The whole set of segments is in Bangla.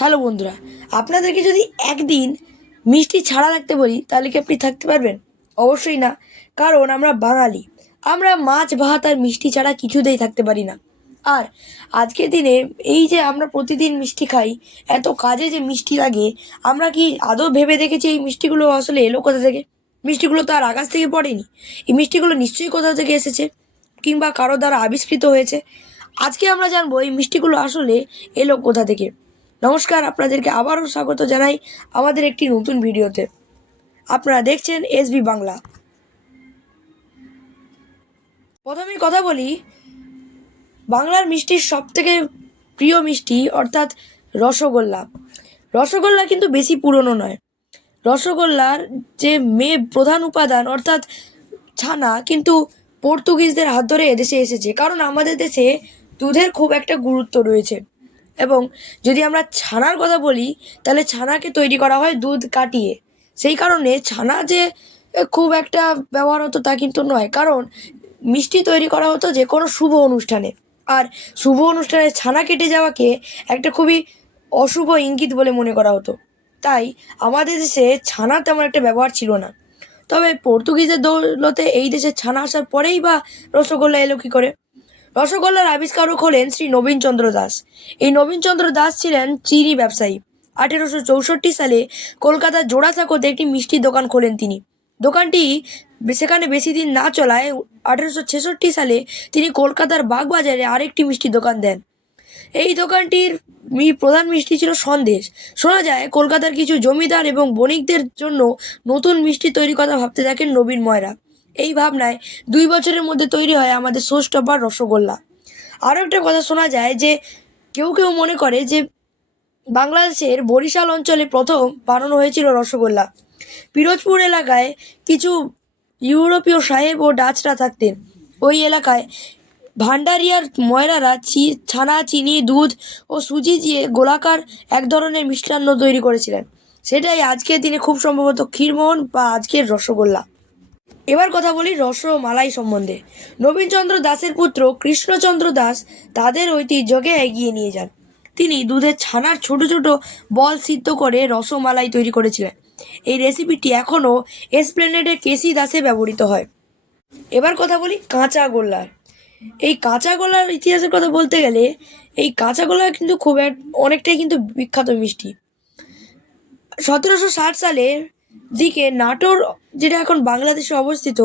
হ্যালো বন্ধুরা, আপনাদেরকে যদি একদিন মিষ্টি ছাড়া রাখতে বলি, তাহলে কি আপনি থাকতে পারবেন? অবশ্যই না, কারণ আমরা বাঙালি। আমরা মাছ, ভাত আর মিষ্টি ছাড়া কিছুতেই থাকতে পারি না। আর আজকের দিনে এই যে আমরা প্রতিদিন মিষ্টি খাই, এত কাজে যে মিষ্টি লাগে, আমরা কি আদৌ ভেবে দেখেছি এই মিষ্টিগুলো আসলে এলো কোথা থেকে? মিষ্টিগুলো তো আর আকাশ থেকে পড়েনি। এই মিষ্টিগুলো নিশ্চয়ই কোথা থেকে এসেছে? কিংবা কারও দ্বারা আবিষ্কৃত হয়েছে? আজকে আমরা জানব এই মিষ্টিগুলো আসলে এলো কোথা থেকে। নমস্কার, আপনাদেরকে আবারও স্বাগত জানাই আমাদের একটি নতুন ভিডিওতে। আপনারা দেখছেন এসবি বাংলা। প্রথমেই কথা বলি, বাংলার মিষ্টির সব থেকে প্রিয় মিষ্টি অর্থাৎ রসগোল্লা। রসগোল্লা কিন্তু বেশি পুরনো নয়। রসগোল্লার যে মে প্রধান উপাদান অর্থাৎ ছানা কিন্তু পর্তুগিজদের হাত ধরে এদেশে এসেছে। কারণ আমাদের দেশে দুধের খুব একটা গুরুত্ব রয়েছে। এবং যদি আমরা ছানার কথা বলি, তাহলে ছানাকে তৈরি করা হয় দুধ কাটিয়ে। সেই কারণে ছানা যে খুব একটা ব্যবহার হতো তা কিন্তু নয়। কারণ মিষ্টি তৈরি করা হতো যে কোনো শুভ অনুষ্ঠানে। আর শুভ অনুষ্ঠানে ছানা কেটে যাওয়াকে একটা খুবই অশুভ ইঙ্গিত বলে মনে করা হতো। তাই আমাদের দেশে ছানা তেমন একটা ব্যবহার ছিল না। তবে পর্তুগিজের দৌলতে এই দেশে ছানা আসার পরেই বা রসগোল্লা এলো কী করে? রসগোল্লার আবিষ্কারক হলেন শ্রী নবীনচন্দ্র দাস। এই নবীনচন্দ্র দাস ছিলেন চিনি ব্যবসায়ী। আঠেরোশো চৌষট্টি সালে কলকাতার জোড়াসাঁকোতে একটি মিষ্টির দোকান খোলেন তিনি। দোকানটি সেখানে বেশি দিন না চলায় আঠেরোশো ছেষট্টি সালে তিনি কলকাতার বাগবাজারে আরেকটি মিষ্টির দোকান দেন। এই দোকানটির প্রধান মিষ্টি ছিল সন্দেশ। শোনা যায়, কলকাতার কিছু জমিদার এবং বণিকদের জন্য নতুন মিষ্টি তৈরি কথা ভাবতে থাকেন নবীন ময়রা। এই ভাবনায় দুই বছরের মধ্যে তৈরি হয় আমাদের সোস্টপার রসগোল্লা। আরও একটা কথা শোনা যায় যে, কেউ কেউ মনে করে যে, বাংলাদেশের বরিশাল অঞ্চলে প্রথম বানানো হয়েছিল রসগোল্লা। পিরোজপুর এলাকায় কিছু ইউরোপীয় সাহেব ও ডাচরা থাকতেন। ওই এলাকায় ভান্ডারিয়ার ময়রারা চি, ছানা, চিনি, দুধ ও সুজি দিয়ে গোলাকার এক ধরনের মিষ্টান্ন তৈরি করেছিলেন। সেটাই আজকের দিনে খুব সম্ভবত ক্ষীরমোহন বা আজকের রসগোল্লা। এবার কথা বলি রসমালাই সম্বন্ধে। নবীনচন্দ্র দাসের পুত্র কৃষ্ণচন্দ্র দাস তাদের ঐতিহ্যকে এগিয়ে নিয়ে যান। তিনি দুধের ছানার ছোট ছোট বল সিদ্ধ করে রসমালাই তৈরি করেছিলেন। এই রেসিপিটি এখনও এসপ্লেনেডের কেসি দাসে ব্যবহৃত হয়। এবার কথা বলি কাঁচা গোল্লার। এই কাঁচা গোলার ইতিহাসের কথা বলতে গেলে এই কাঁচা গোলা কিন্তু খুব অনেকটাই কিন্তু বিখ্যাত মিষ্টি। সতেরোশো ষাট সালের দিকে নাটোর, যেটা এখন বাংলাদেশে অবস্থিত,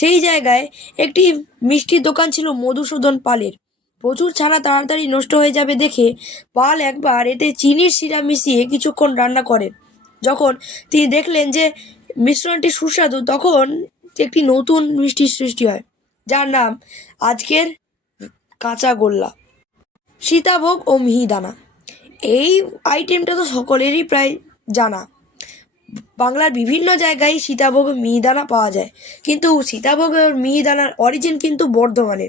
সেই জায়গায় একটি মিষ্টির দোকান ছিল মধুসূদন পালের। প্রচুর ছানা তাড়াতাড়ি নষ্ট হয়ে যাবে দেখে পাল একবার এতে চিনির শিরা মিশিয়ে কিছুক্ষণ রান্না করেন যখন তিনি দেখলেন যে মিশ্রণটি সুস্বাদু, তখন একটি নতুন মিষ্টির সৃষ্টি হয়, যার নাম আজকের কাঁচা গোল্লা, সীতাভোগ ও মিহিদানা। এই আইটেমটা তো সকলেরই প্রায় জানা। বাংলার বিভিন্ন জায়গায় সীতাভোগ মিহিদানা পাওয়া যায়। কিন্তু সীতাভোগ ও মিহিদানার অরিজিন কিন্তু বর্ধমানে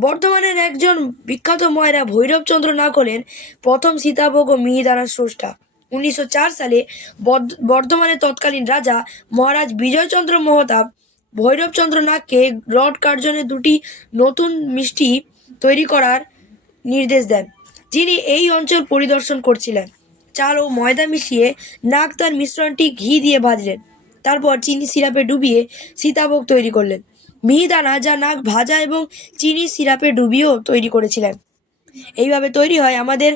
বর্ধমানের একজন বিখ্যাত ময়রা ভৈরবচন্দ্র নাগ হলেন প্রথম সীতাভোগ ও মিহিদানার স্রষ্টা। উনিশশো চার সালে বর্ধ- বর্ধমানের তৎকালীন রাজা মহারাজ বিজয়চন্দ্র মহতাব ভৈরবচন্দ্র নাগকে রড কার্জনের দুটি নতুন মিষ্টি তৈরি করার নির্দেশ দেন, যিনি এই অঞ্চল পরিদর্শন করছিলেন। চাল ও ময়দা মিশিয়ে নাগ তার মিশ্রণটি ঘি দিয়ে ভাজলেন। তারপর চিনি সিরাপে ডুবিয়ে সীতাভোগ তৈরি করলেন। মিহিদানা যা নাক ভাজা এবং চিনি সিরাপে ডুবিয়েও তৈরি করেছিলেন। এইভাবে তৈরি হয় আমাদের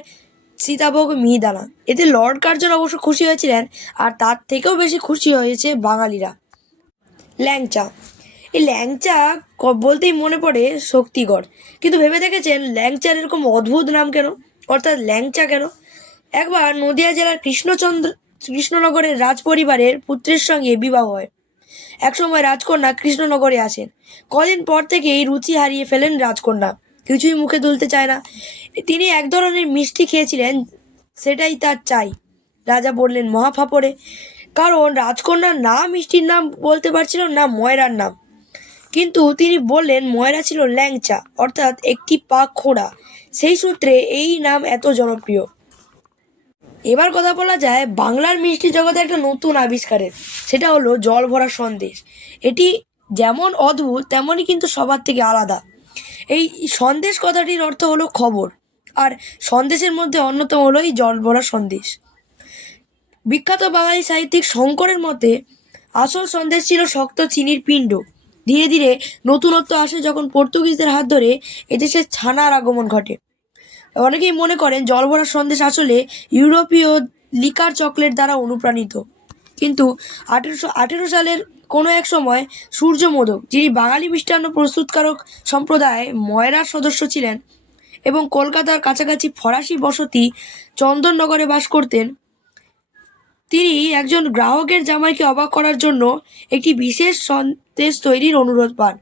সীতাভোগ মিহিদানা। এতে লর্ড কার্জন অবশ্য খুশি হয়েছিলেন আর তার থেকেও বেশি খুশি হয়েছে বাঙালিরা। ল্যাংচা। এই ল্যাংচা বলতেই মনে পড়ে শক্তিগড়। কিন্তু ভেবে দেখেছেন ল্যাংচার এরকম অদ্ভুত নাম কেন? অর্থাৎ ল্যাংচা কেন? একবার নদিয়া জেলার কৃষ্ণচন্দ্র, কৃষ্ণনগরের রাজপরিবারের পুত্রের সঙ্গে বিবাহ হয়। একসময় রাজকন্যা কৃষ্ণনগরে আসেন। কদিন পর থেকেই রুচি হারিয়ে ফেলেন রাজকন্যা। কিছুই মুখে তুলতে চায় না। তিনি এক ধরনের মিষ্টি খেয়েছিলেন, সেটাই তার চাই। রাজা বললেন মহাফাপড়ে কারণ রাজকন্যার না মিষ্টির নাম বলতে পারছিল না ময়রার নাম। কিন্তু তিনি বললেন, ময়রা ছিল ল্যাংচা, অর্থাৎ একটি পা খোঁড়া। সেই সূত্রে এই নাম এত জনপ্রিয়। এবার কথা বলা যায়, বাংলার মিষ্টি জগতে একটা নতুন আবিষ্কারের। সেটা হলো জল ভরা সন্দেশ। এটি যেমন অদ্ভুত, তেমনই কিন্তু সবার থেকে আলাদা। এই সন্দেশ কথাটির অর্থ হলো খবর, আর সন্দেশের মধ্যে অন্যতম হলো এই জল ভরা সন্দেশ। বিখ্যাত বাঙালি সাহিত্যিক শঙ্করের মতে, আসল সন্দেশ ছিল শক্ত চিনির পিণ্ড। ধীরে ধীরে নতুনত্ব আসে যখন পর্তুগিজদের হাত ধরে এদেশে ছানার আগমন ঘটে। অনেকেই মনে করেন জল জলভরা সন্দেশ আসলে ইউরোপীয় লিকার চকলেট দ্বারা অনুপ্রাণিত। কিন্তু আঠেরোশো, আঠেরো সালের কোনো এক সময় সূর্য মোদক যিনি বাঙালি মিষ্টান্ন প্রস্তুতকারক সম্প্রদায় ময়রার সদস্য ছিলেন এবং কলকাতার কাছাকাছি ফরাসি বসতি চন্দননগরে বাস করতেন, তিনি একজন গ্রাহকের জামাইকে অবাক করার জন্য একটি বিশেষ সন্দেশ তৈরির অনুরোধ পান।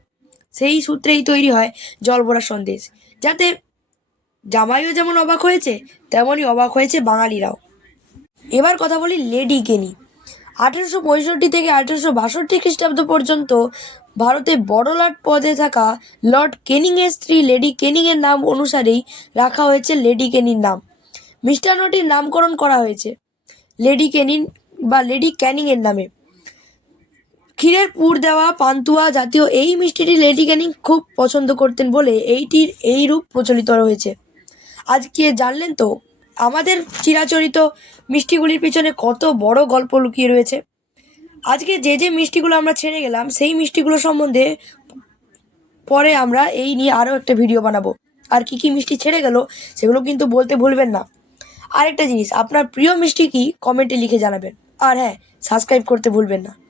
সেই সূত্রেই তৈরি হয় জলভরা সন্দেশ, যাতে জামাইও যেমন অবাক হয়েছে, তেমনই অবাক হয়েছে বাঙালিরাও। এবার কথা বলি লেডি কেনি আঠেরোশো পঁয়ষট্টি থেকে আঠেরোশো বাষট্টি খ্রিস্টাব্দ পর্যন্ত ভারতে বড়লাট পদে থাকা লর্ড কেনিংয়ের স্ত্রী লেডি কেনিংয়ের নাম অনুসারেই রাখা হয়েছে লেডি কেনির নাম। মিষ্টান্নটির নামকরণ করা হয়েছে লেডি কেনিন বা লেডি ক্যানিংয়ের নামে। ক্ষীরের পুর দেওয়া পান্তুয়া জাতীয় এই মিষ্টিটি লেডি ক্যানিং খুব পছন্দ করতেন বলে এইটির এই রূপ প্রচলিত হয়েছে আজকে জানলেন তো? আমাদের চিরাচরিত মিষ্টিগুলির পিছনে কত বড় গল্প লুকিয়ে রয়েছে। আজকে যে যে মিষ্টিগুলো আমরা ছেড়ে গেলাম, সেই মিষ্টিগুলো সম্বন্ধে পরে আমরা এই নিয়ে আরও একটা ভিডিও বানাবো। আর কি কি মিষ্টি ছেড়ে গেল, সেগুলো কিন্তু বলতে ভুলবেন না। আরেকটা জিনিস, আপনার প্রিয় মিষ্টি কি? কমেন্টে লিখে জানাবেন। আর হ্যাঁ সাবস্ক্রাইব করতে ভুলবেন না।